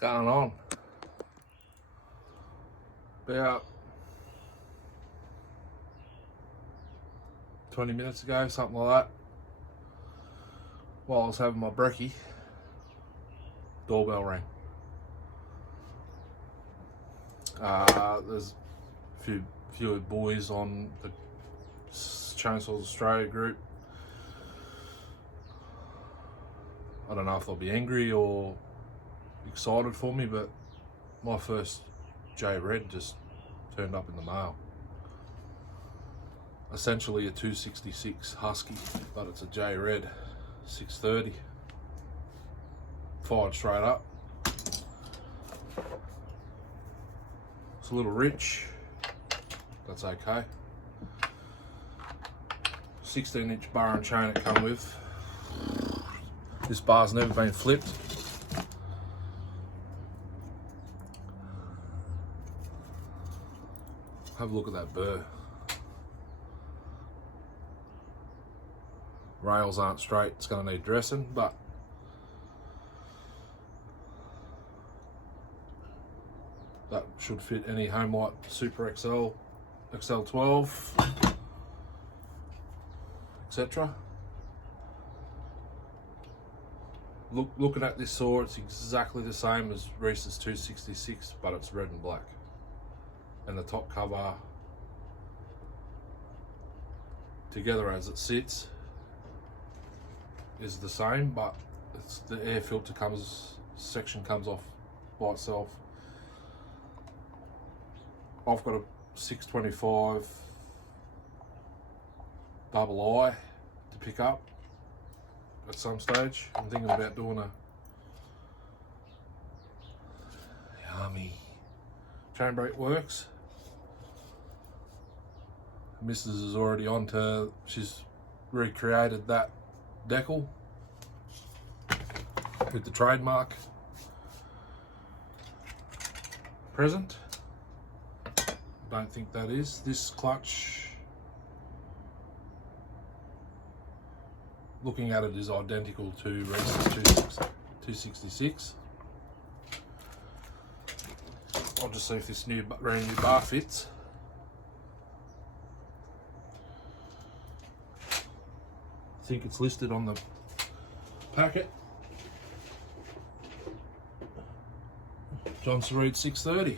going on? About 20 minutes ago, something like that, while I was having my brekkie, doorbell rang. There's a few boys on the Jonsered Australia group. I don't know if they'll be angry or excited for me, but my first J Red just turned up in the mail. Essentially a 266 Husky, but it's a J Red 630. Fired straight up. It's a little rich, that's okay. 16-inch bar and chain it come with. This bar's never been flipped. Have a look at that burr. Rails aren't straight, it's going to need dressing, but that should fit any Homelight Super XL, XL12, etc. Looking at this saw, it's exactly the same as Reese's 266, but it's red and black. And the top cover, together as it sits, is the same, but it's the air filter section comes off by itself. I've got a 625 double I to pick up at some stage. I'm thinking about doing a yummy chain brake works. Mrs. is already on to, she's recreated that decal with the trademark present. Don't think that is. This clutch, looking at it, is identical to Reese's 266. I'll just see if this brand new bar fits. I think it's listed on the packet. Jonsered 630.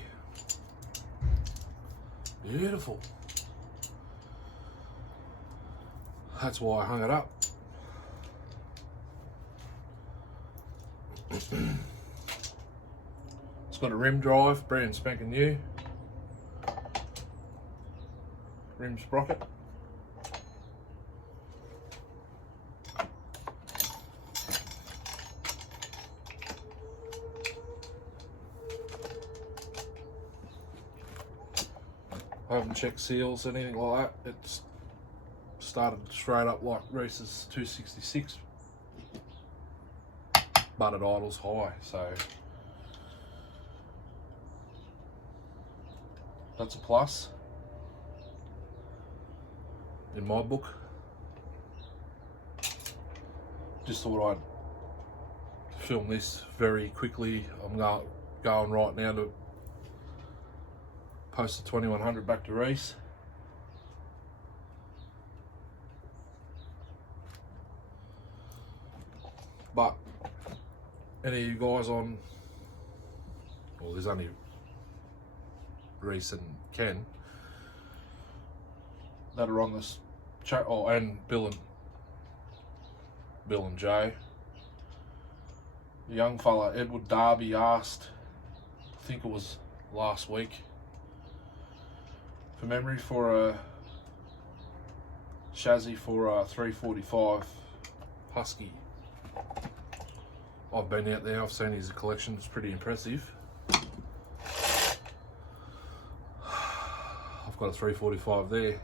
Beautiful. That's why I hung it up. It's got a rim drive, brand spanking new. Rim sprocket. I haven't checked seals, anything like that. It's started straight up like Reese's 266, but it idles high, so that's a plus in my book. Just thought I'd film this very quickly. I'm going right now to post the 2100 back to Reese. But any of you guys on, well, there's only Reese and Ken that are on this chat, oh, and Bill and Jay. The young fella Edward Darby asked, I think it was last week, for memory, for a chassis for a 345 Husky. I've been out there, I've seen his collection, it's pretty impressive. I've got a 345 there.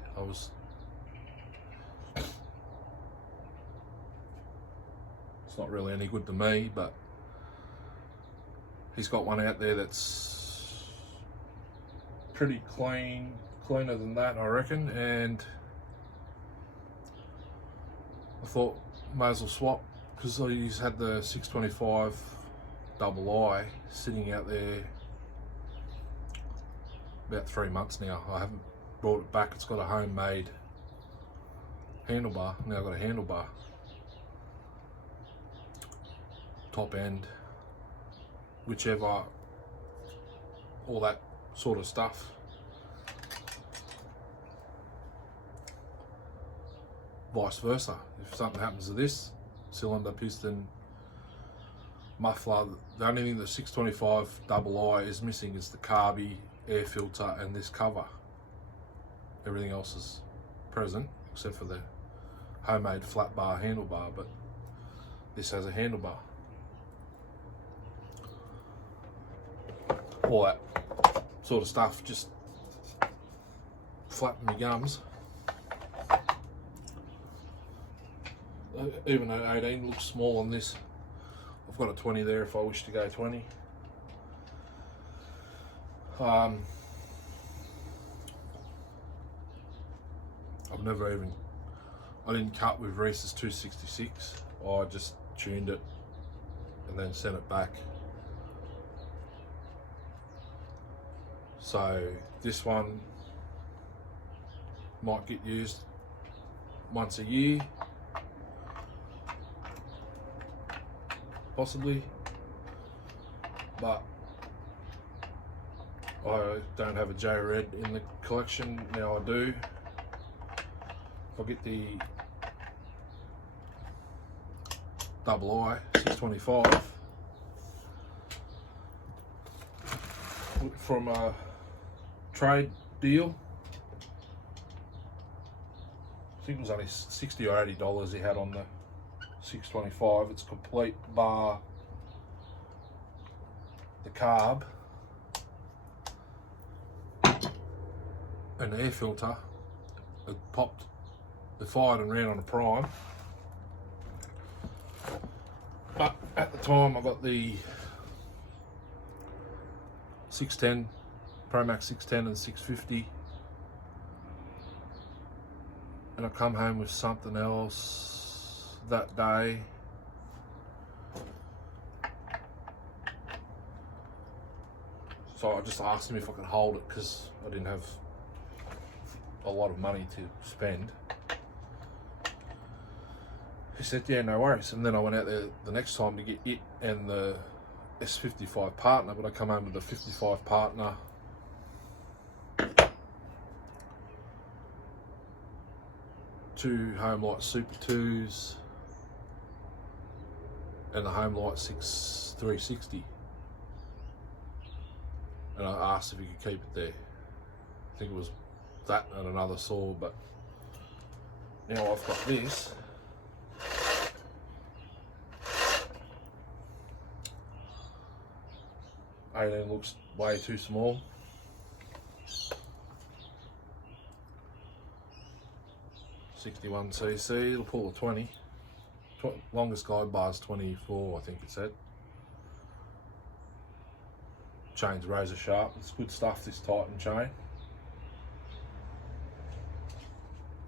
It's not really any good to me, but he's got one out there that's pretty clean, cleaner than that, I reckon, and I thought may as well swap, because he's had the 625 double I sitting out there about 3 months now. I haven't brought it back. It's got a homemade handlebar. Now I've got a handlebar, top end, whichever, all that sort of stuff. Vice versa. If something happens to this, cylinder, piston, muffler, the only thing the 625 double I is missing is the carby, air filter and this cover. Everything else is present except for the homemade flat bar handlebar, but this has a handlebar. All that sort of stuff just flatten my gums. Even an 18 looks small on this. I've got a 20 there if I wish to go 20. I didn't cut with Reese's 266. I just tuned it and then sent it back. So this one might get used once a year, possibly, but I don't have a J-Red in the collection. Now I do. If I get the double I 625 from a trade deal, I think it was only $60 or $80 he had on the 625. It's complete bar the carb and the air filter. It popped, it fired and ran on a prime, but at the time I got the 610 Pro Max 610 and 650, and I come home with something else that day. So I just asked him if I could hold it because I didn't have a lot of money to spend. He said, yeah, no worries. And then I went out there the next time to get it and the S55 partner, but I come home with the 55 partner, two Homelight Super 2s and the Homelight 360. And I asked if he could keep it there. I think it was that and another saw, but now I've got this. $18 looks way too small. $61cc, it'll pull a 20. Longest guide bar is 24, I think it said. Chain's razor sharp. It's good stuff, this Titan chain.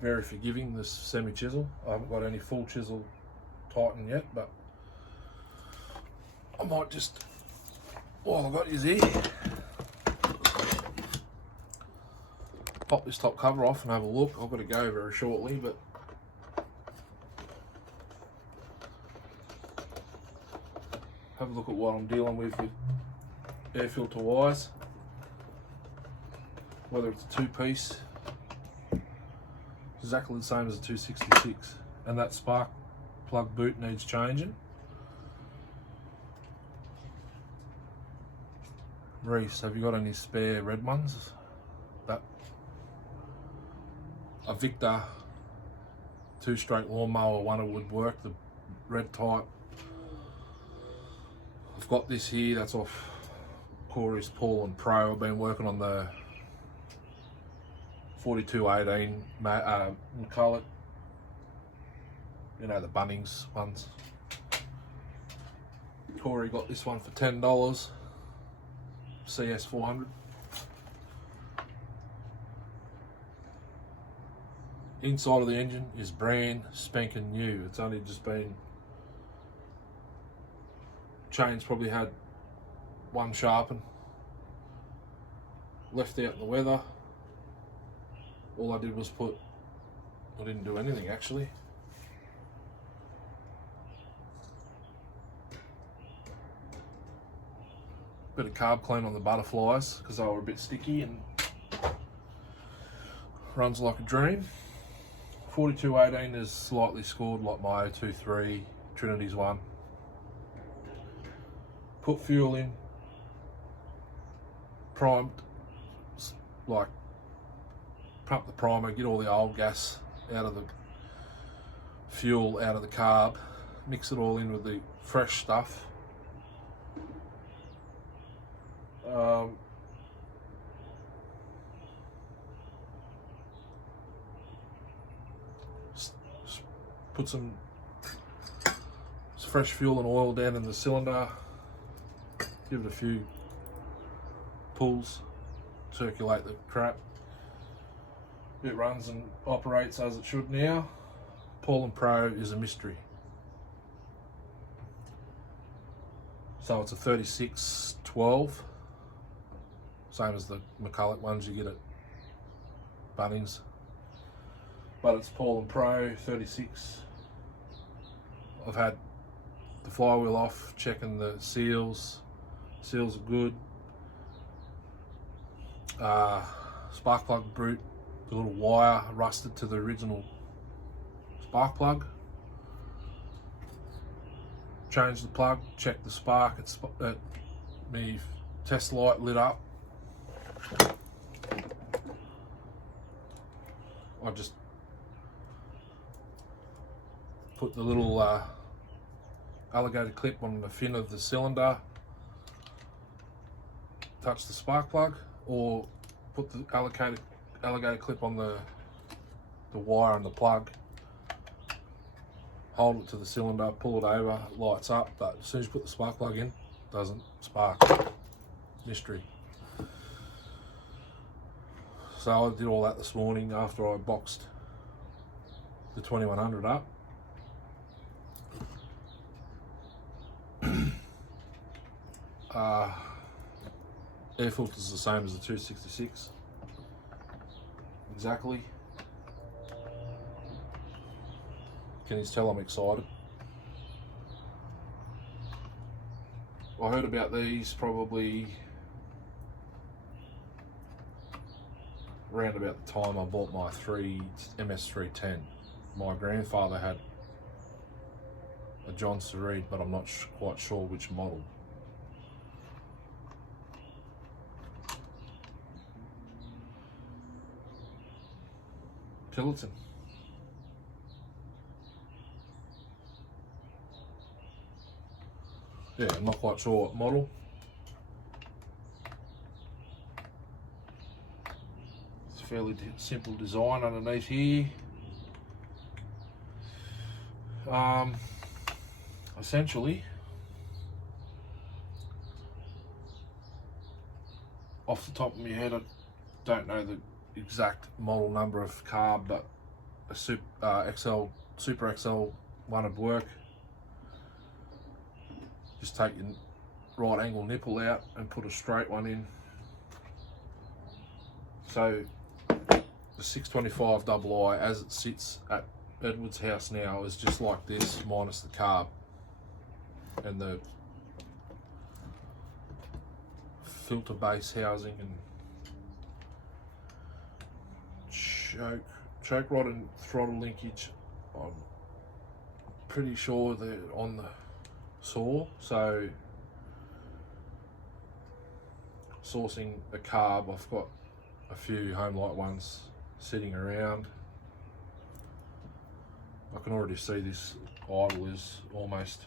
Very forgiving, this semi chisel. I haven't got any full chisel Titan yet, but I might just, while I've got you here, pop this top cover off and have a look. I've got to go very shortly, but have a look at what I'm dealing with air filter wise. Whether it's a two-piece, exactly the same as a 266, and that spark plug boot needs changing. Reese, have you got any spare red ones? That a Victor 2-stroke lawnmower one would work, the red type. I've got this here, that's off Corey's Paul and Pro. I've been working on the 4218 McCulloch, you know, the Bunnings ones. Corey got this one for $10, CS 400. Inside of the engine is brand spanking new. It's only just been chain's probably had one sharpen, left out in the weather. All I did was I didn't do anything actually. Bit of carb clean on the butterflies because they were a bit sticky, and runs like a dream. 4218 is slightly scored like my 023 Trinity's one. Put fuel in, primed, like pump the primer, get all the old gas out of the fuel, out of the carb, mix it all in with the fresh stuff. Put some fresh fuel and oil down in the cylinder, give it a few pulls, circulate the crap. It runs and operates as it should now. Paul & Pro is a mystery. So it's a 3612, same as the McCulloch ones you get at Bunnings, but it's Paul & Pro 36. I've had the flywheel off, checking the seals. Seals are good. Spark plug brute, the little wire rusted to the original spark plug. Changed the plug, checked the spark. It's me test light lit up. I just put the little alligator clip on the fin of the cylinder, touch the spark plug, or put the alligator clip on the wire and the plug, hold it to the cylinder, pull it over, it lights up, but as soon as you put the spark plug in, it doesn't spark. Mystery. So I did all that this morning after I boxed the 2100 up. Air filter's the same as the 266. Exactly. Can you tell I'm excited? I heard about these probably around about the time I bought my MS310. My grandfather had a Jonsered, but I'm not quite sure which model. Tillotson. Yeah, I'm not quite sure what model. It's a fairly simple design underneath here. Essentially, off the top of my head, I don't know the exact model number of carb, but a Super XL one would work. Just take your right angle nipple out and put a straight one in. So the 625 II as it sits at Edward's house now is just like this, minus the carb and the filter base housing and choke rod and throttle linkage. I'm pretty sure they're on the saw, so sourcing a carb, I've got a few Homelight ones sitting around. I can already see this idle is almost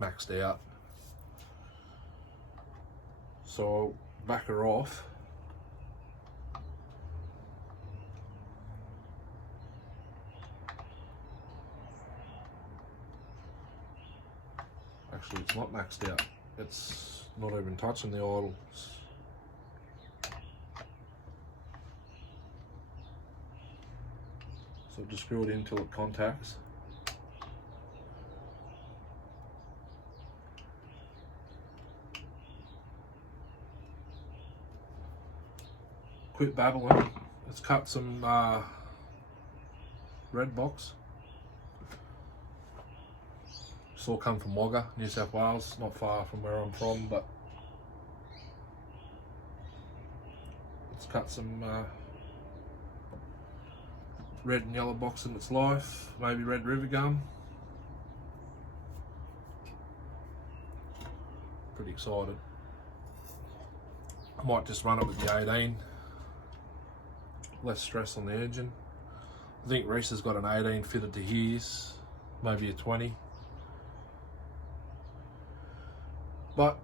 maxed out, so I'll back her off. Actually, it's not maxed out. It's not even touching the idle. So just screw it in until it contacts. quit babbling. Let's cut some red box. It's all come from Wagga, New South Wales, not far from where I'm from, but let's cut some red and yellow box in its life, maybe red river gum. Pretty excited. I might just run it with the 18. Less stress on the engine. I think Reese has got an 18 fitted to his, maybe a 20. But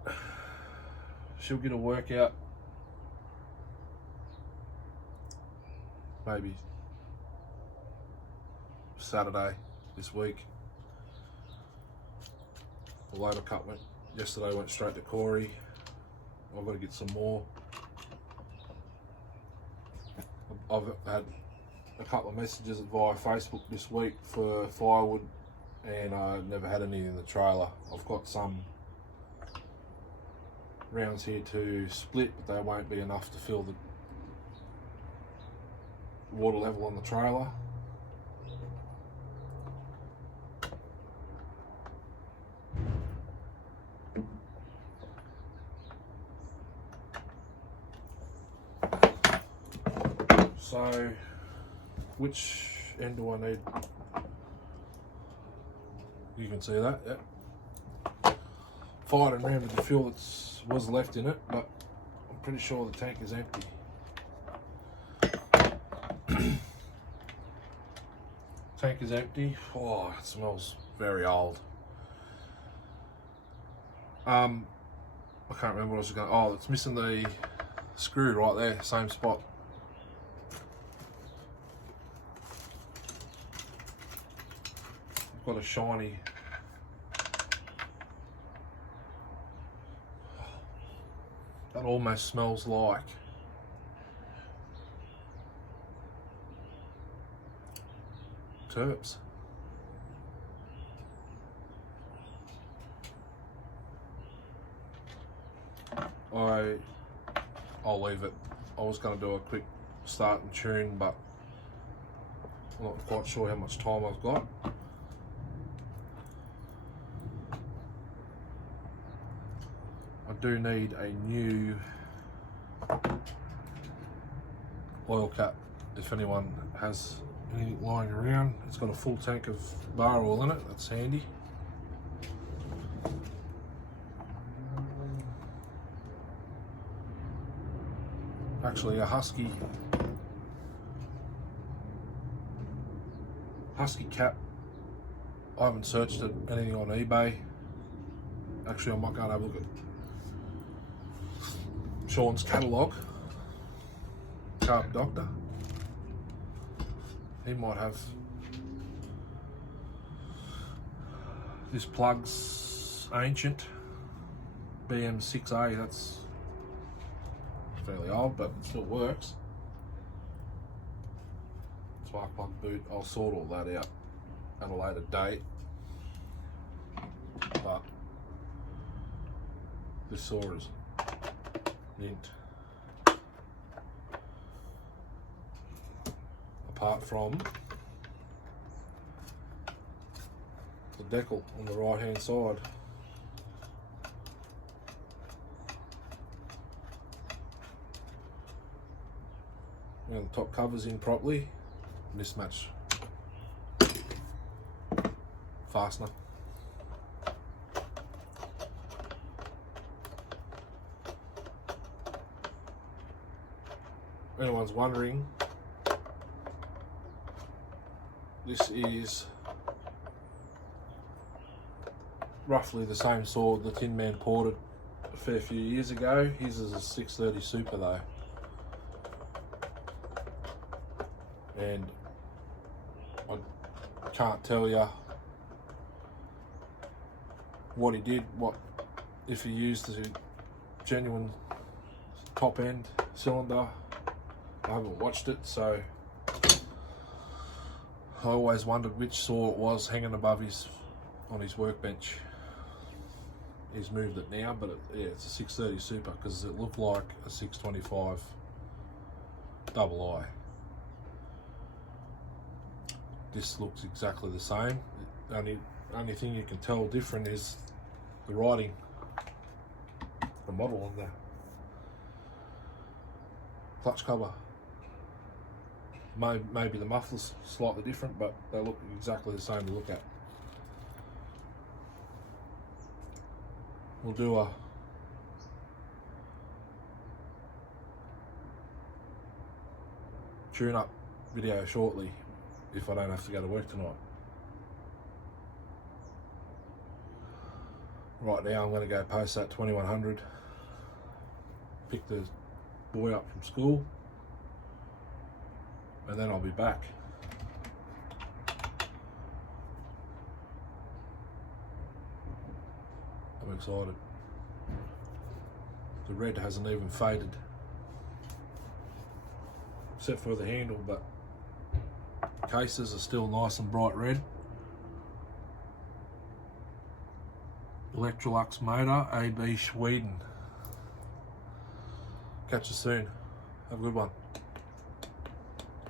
she'll get a workout maybe Saturday this week. The loader cut went yesterday, went straight to Corey. I've got to get some more. I've had a couple of messages via Facebook this week for firewood, and I never had any in the trailer. I've got some rounds here to split, but they won't be enough to fill the water level on the trailer. So, which end do I need? You can see that, yeah. Fired and ran with the fuel that was left in it, but I'm pretty sure the tank is empty. Tank is empty. Oh, it smells very old. I can't remember what I was going. Oh, it's missing the screw right there, same spot. Got a shiny. That almost smells like terps. I'll leave it. I was going to do a quick start and tune, but I'm not quite sure how much time I've got. I do need a new oil cap if anyone has anything lying around. It's got a full tank of bar oil in it, that's handy. Actually a Husky cap. I haven't searched it, anything on eBay. Actually I might go and have a look at Sean's catalogue, Carb Doctor. He might have this plug's ancient BM6A. That's fairly old, but it still works. Spark plug boot. I'll sort all that out at a later date. But this saw is mint. Apart from the decal on the right hand side. Now the top cover's in properly. Mismatch fastener. If anyone's wondering, this is roughly the same saw the Tin Man ported a fair few years ago. His is a 630 Super though. And I can't tell you what he did, if he used a genuine top end cylinder. I haven't watched it, so I always wondered which saw it was hanging above on his workbench. He's moved it now, but yeah, it's a 630 Super because it looked like a 625 double I. This looks exactly the same. The only thing you can tell different is the writing, the model on the clutch cover. Maybe the muffler's slightly different, but they look exactly the same to look at. We'll do a tune-up video shortly if I don't have to go to work tonight. Right now I'm going to go post that 2100, pick the boy up from school, and then I'll be back. I'm excited. The red hasn't even faded, except for the handle, but cases are still nice and bright red. Electrolux motor, AB Sweden. Catch you soon. Have a good one.